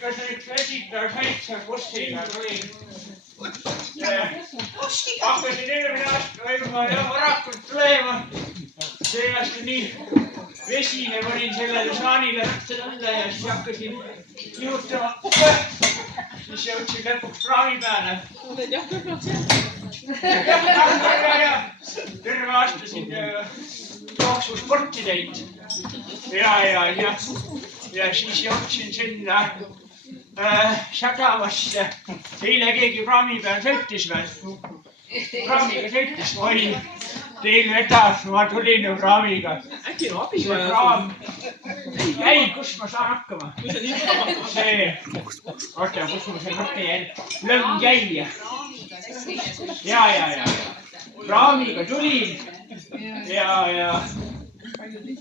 ikka see üks esitaja seitse bussiga tuli. Hakkasin eelmine aasta võima ja varakult tulema. See aasta nii vesine panin sellele saanile ratsad alla ja siis hakkasin jõutama. Siis jõudsin lõpuks praami peale. Terve aasta siin jooksusporti teinud. Ja siis jõudsin sinna Sagavasse. Eile keegi praami peal sõitis veel. Praamiga sõitis. Oi, teil vedas, ma tulin ju praamiga. Äkki on abi vaja? Ei, kus ma saan hakkama? See, oota, kus ma see mõtte jäi? Lõng jäi. Ja. Praamiga tulin. Ja.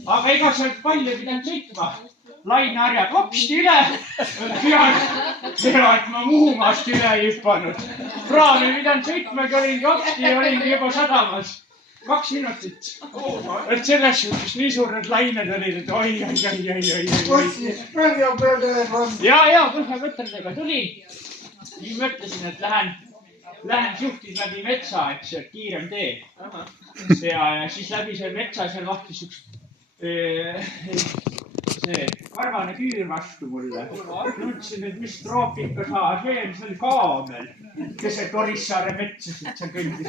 Aga ega sealt palju pidanud sõitma. Lainharjad hopsti üle. Pea, et ma Muhumaast üle ei hüppanud. Praami pidanud sõitmagi olingi hopsti ja olingi juba sadamas. 2 minutit. Et selles suhtes nii suured lained olid, et oi. Ja, põhjavõtterdega tulin. Nii mõtlesin, et lähen juhtis läbi metsa, et see kiirem tee. Ja siis läbi see metsa seal vahtis üks see karvane küür vastu mulle. Tundsin, et mis troopika saa see oli kaamel, kes see Torissaare metsasid seal kõldis.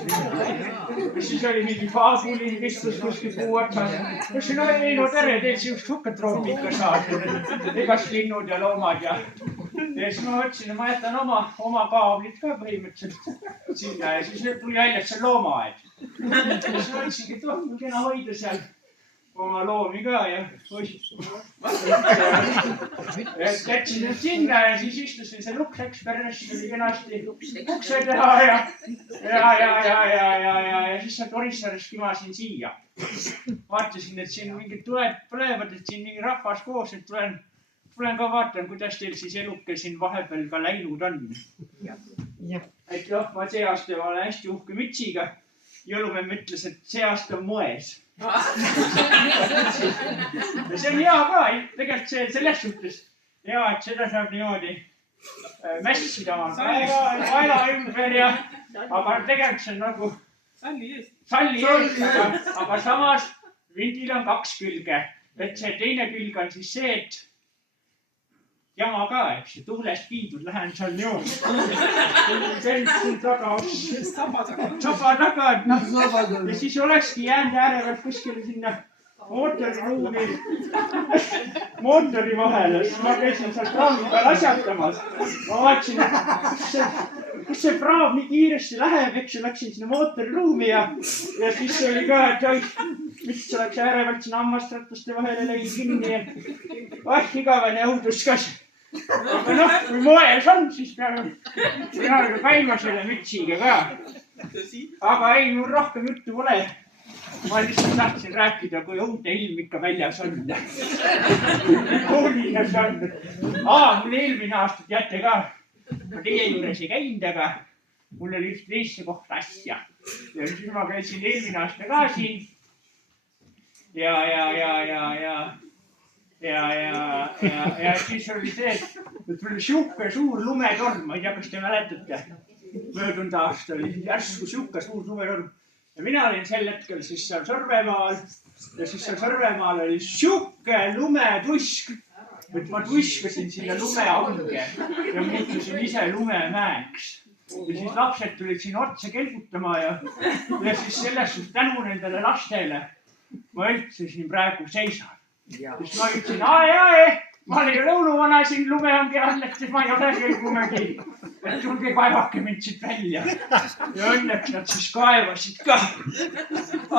Ja siis oli mingi faabuli, istus kuskil puu otsas. Ütlesin, ei no tere, teed siukest hukka troopika saa. Igast linnud ja loomad ja siis ma mõtlesin, et ma jätan oma kaamlit ka põhimõtteliselt sinna ja siis tuli välja, et see on loomaaed. Siis mõtlesingi, et on kena hoida seal oma loomi ka ja läksin nüüd sinna ja siis istusin see lukseksperess oli kenasti ukse teha ja siis seal Torissaarest kimasin siia. Vaatasin, et siin mingid tuled põlevad, et siin mingi rahvas koos, et tulen ka vaatan, kuidas teil siis eluke siin vahepeal ka läinud on. Et jah, ma see aasta olen hästi uhke mütsiga. Jõulumemm ütles, et see aasta on moes. Ja see on hea ka, tegelikult see selles suhtes hea, et seda saab niimoodi mässida oma vaela ümber ja aga tegelikult see on nagu salli eest, aga samas vindil on 2 külge, et see teine külg on siis see, et jama ka, eks ju, tuulest viidud, lähen seal niimoodi. Selg taga, saba taga, et noh, ja siis olekski jäänud äärevalt kuskile sinna mootori vahele, siis ma käisin seal praami peal asjatamas. Ma vaatasin, et kus see praam nii kiiresti läheb, eks ju, läksin sinna mootoriruumi ja siis oli ka, et mis oleks äärevalt sinna hammastrataste vahele läinud kinni ja igavene õudus kas. Aga noh, kui moes on, siis peab käima selle mütsiga ka. Aga ei, mul rohkem juttu pole. Ma lihtsalt tahtsin rääkida, kui õudne ilm ikka väljas on. Koolinas on. Mul eelmine aasta teate ka. Ma teie juures ei käinud, aga mul oli üks teisse kohta asja. Ja siis ma käisin eelmine aasta ka siin. Ja siis oli see, et tuli siuke suur lumetorm, ma ei tea, kas te mäletate. Möödunud aasta oli järsku siuke suur lumetorm. Ja mina olin sel hetkel siis seal Sõrvemaal ja siis seal Sõrvemaal oli siuke lumetusk, et ma tuskasin sinna lumeauge ja muutusin ise lumemäeks. Ja siis lapsed tulid siin otsa kelgutama ja siis selles suhtes tänu nendele lastele ma üldse siin praegu seisan. Siis ma ütlesin, ma olin lõunuvana siin lume on peal, et ma ei ole kelgumägi. Et tulge kaevake mind siit välja. Ja õnneks nad siis kaevasid ka.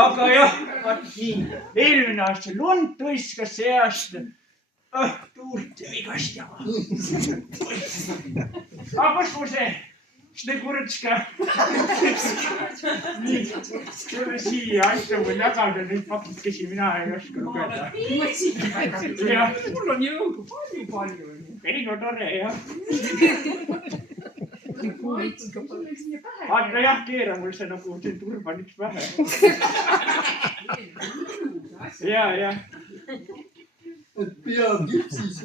Aga jah, vaat nii. Eelmine aasta lund tuiskas see aasta. Tuult ja igast jama. Aga kus mu see? Šnegurõtska. Nii, tule siia, aita mul jagada neid pakikesi, mina ei oska lugeda. Mul on jõudu palju. Ei, no tore, jah. Anna jah, keera mul see nagu see turban üks vähe. Ja. pea on kipsis.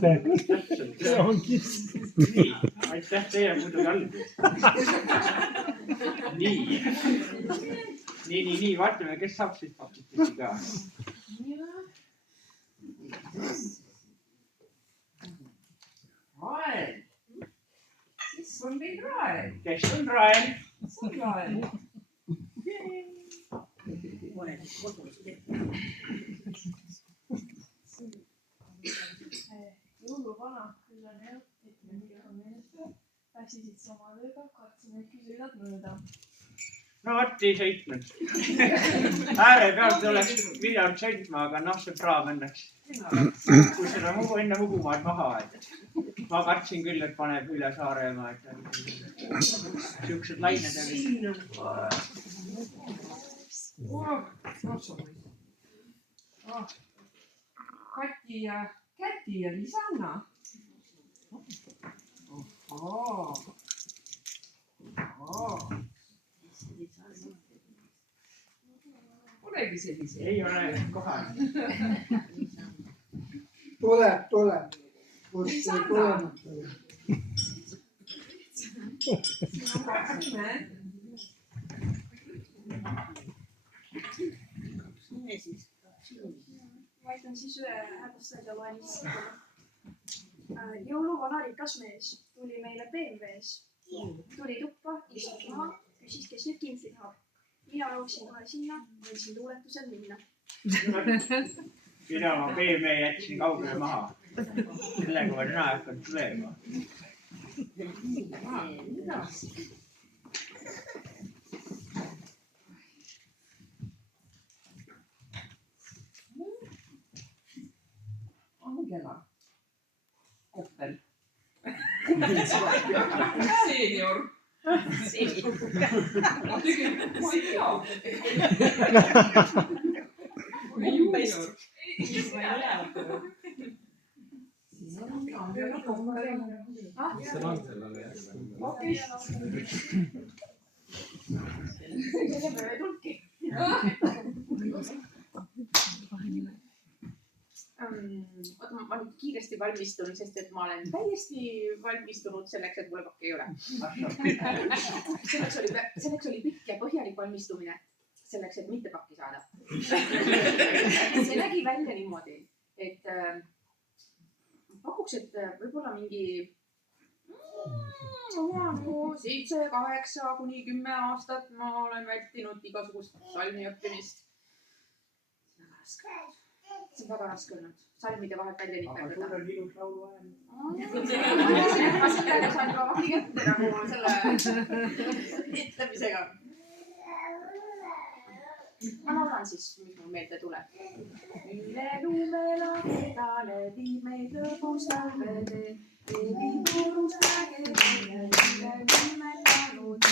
See on kipsis. Nii, aitäh teie muidugi all. Nii, vaatame, kes saab siit pakitisi ka. Rael. Kes on meil Rael? Kes on Rael? Kes on Rael? Jõuluvana, küll on hea, et me on meelest pääsisid sama tööga, kartsime äkki sõidad mööda. No vaat ei sõitnud. Ääre pealt oleks pidanud sõitma, aga noh, see praam õnneks. Kui seda enne Mugumaad maha aetud. Ma kartsin küll, et paneb üle Saaremaa. Siuksed lained olid. Kati ja Käti ja Lisanna. Olegi sellised. Ei ole kohal. Tuleb. Kus see tulemata? Ma aitan siis ühe hädastada valmis. Jõuluvana rikas mees tuli meile BMW-s. Tuli tuppa, istus maha, küsis, kes nüüd kindli tahab. Mina jooksin kohe sinna, võisin luuletusel minna. Mina ma BMW jätsin kaugele maha. Sellega ma täna hakkan tulema. Angela. Koppel. Senior. Ma ei tea. Junior. Oota, ma nüüd kiiresti valmistun, sest et ma olen täiesti valmistunud selleks, et mulle pakki ei ole. Selleks oli pikk ja põhjalik valmistumine. Selleks, et mitte pakki saada. See nägi välja niimoodi, et pakuks, et võib-olla mingi 7-8 kuni 10 aastat ma olen vältinud igasugust salmi õppimist. See on väga raske olnud. Salmide vahelt välja niperdada. Aga sul on ilus laulu vahel. Ma siit jälle saan ka vahli kätte nagu selle ütlemisega. Ma laulan siis, mis mul meelde tuleb. Üle lumelagedale viib meid lõbus talvetee. Veebi puurus räägedele üle lumetanud.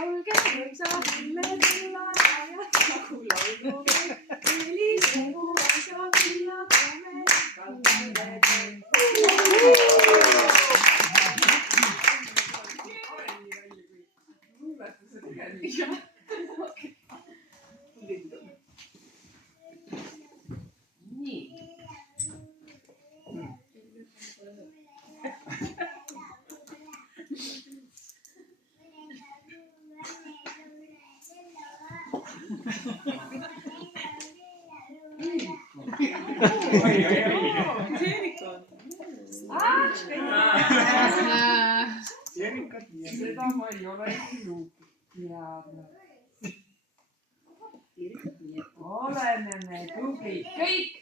Laulge rõõmsa hille tillana ja nagu laulu. Sellise kuulsa tilla toome talvetee. Luuletuse tegelikult. Nii. Seda ma ei ole teadnud. Oleme me tublid kõik.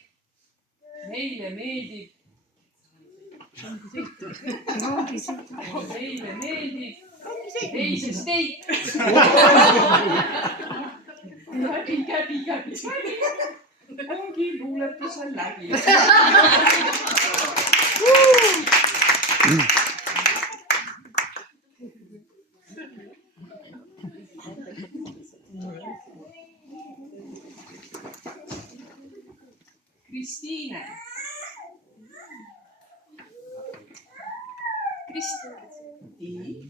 Meile meeldib. Meile meeldib. Teise steik. Käbi. Ongi luuletusel läbi. Kristiine. Kristiine.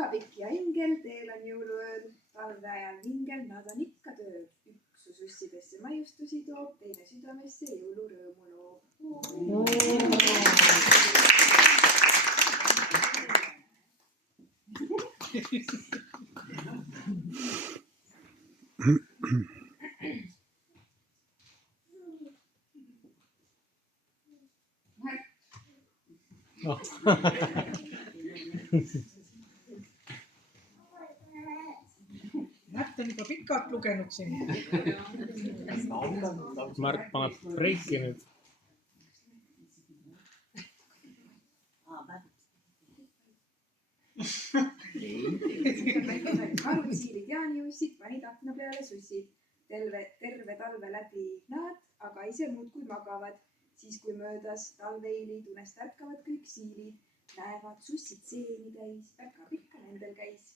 Päkapikk ja Ingel, teel on jõuluööl. Talve ajal vingel, nad on ikka tööl. Üks su sussidesse maiustusi toob, teine südamesse jõulurõõmu loob. Märt on juba pikalt lugenud siin. Märt paneb breiki nüüd. Karutsiilid jaaniussid panid akna peale sussid. Terve talve läbi nad, aga ise muudkui magavad. Siis kui möödas talveilid, unest ärkavad kõik siilid. Näevad sussid seeni täis, päkapikk nendel käis.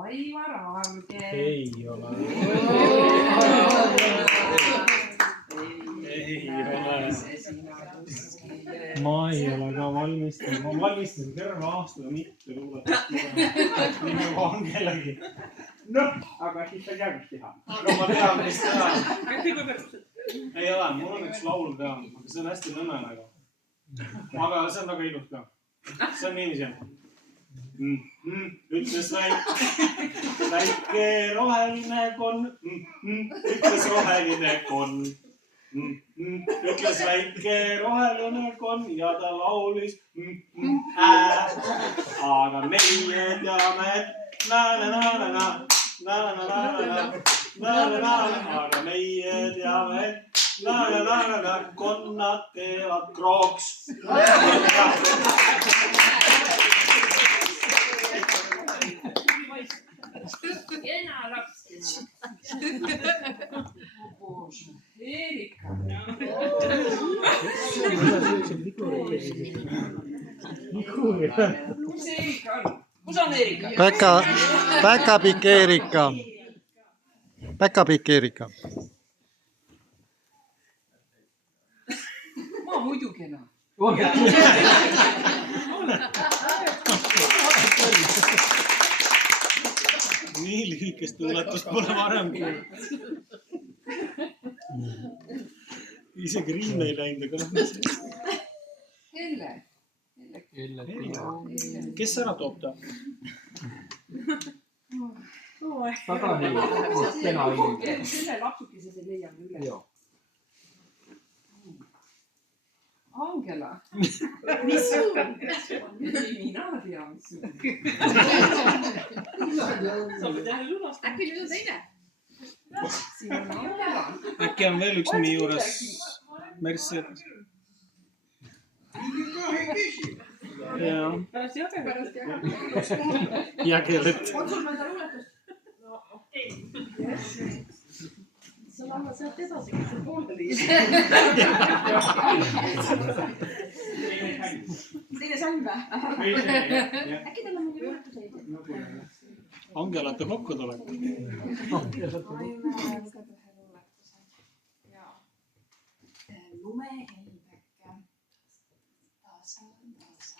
Aivar Arge. Ei ole. Ma ei ole ka valmistunud. Ma valmistusin terve aastaga mitte luuletust. Nii nagu Angelagi. Noh, aga siis sa tead, mis teha. No ma tean, mis teha. Ei ole, mul on üks laul ka, aga see on hästi nõme nagu. Aga see on väga ilus ka. See on niiviisi. Ütles väike roheline konn. Ütles roheline konn. Ütles väike roheline konn ja ta laulis aga meie teame, et na-na-na-na-na, na-na-na-na-na, aga meie teame, et na-na-na-na-na, konnad teevad krooks. Kena laps. Erika. Kus Erika on? Kus on Erika? Päkapikk Erika. Päkapikk Erika. Ma muidugi enam. Nii lühikest luuletust pole varem kuulnud. Isegi riime ei läinud, aga Kelle? kes ära toob ta? Selle lapsukese see leiame üle. Angela. Mis suur? Mina tean, mis suur. Äkki nüüd on teine? Siin on Angela. Äkki on veel üks nimi juures Mercedes. Jaa. Pärast jagelet. Jagelet. On sul mõnda luuletust? No okei. Sa lähed sealt edasi, kus sul pooleli. Teine salm või? Äkki teil on mingi luuletuseid? Angelate kokku tuleb. Lumehelbeke, tasa, langes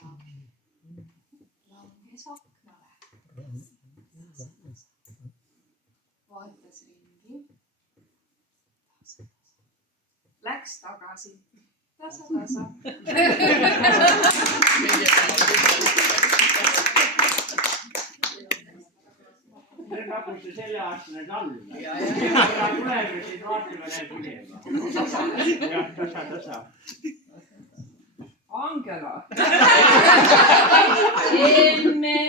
aknale. Vaatas ringi. Läks tagasi. Tasa. See pakub see selleaastane talv. Ja tuleme siis vaatame need videoga. Jah, tasa. Angela. Emme.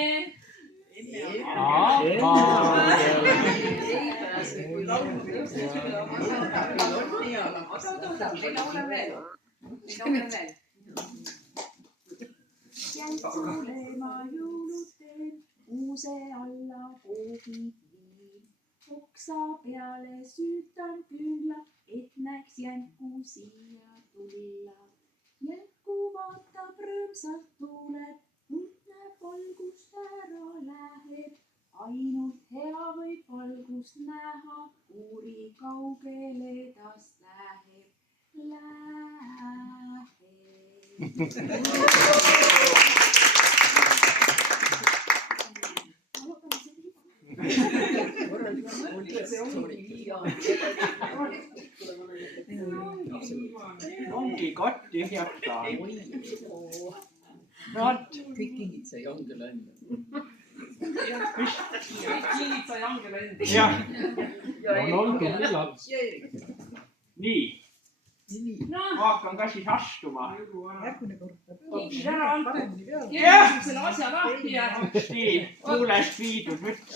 Jäid tulema jõulud teen, uuse alla koogid viin. Oksa peale süütan küünla, et näeks jänku siia tulla. Jänku vaatab rõõmsalt tuleb, nüüd näeb valgust ära läheb. ainult hea võib valgust näha, uuri kaugele tast läheb, ongi katt jätta. Nad. Kõik kingid sai Angela enda. Kõik kingid sai Angela enda. Jah. On olnud laps. Nii. Hakkan ka siis astuma. Järgmine kord. Kingid ära antud. Jah. Selle asja lahti ja. Nii, tuulest viidud müts.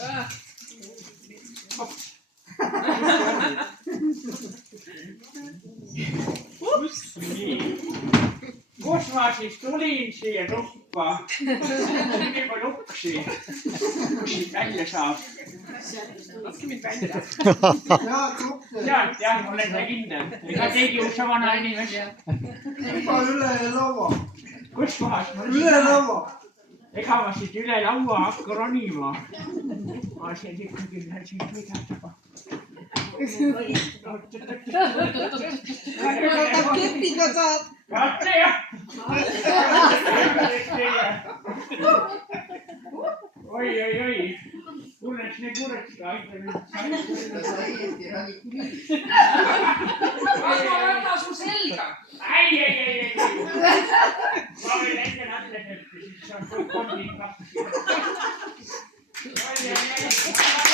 Nii. Kus ma siis tulin siia tuppa? Nii palju uksi. Kus siit välja saab? Laske mind välja. Sealt jah, ma olen ka kindel. Ega teigi uus vana inimest. Juba üle laua. Kus kohas? Üle laua. Ega ma siit üle laua hakka ronima. Ma siin ikkagi siin midagi juba. Kepiga saad. Katse jah! Oi. Kuuleks nii kureks ka. Kas ma võta su selga? Ei. Ma võin ette natte, siis on kõik kondid kapsi. Oi.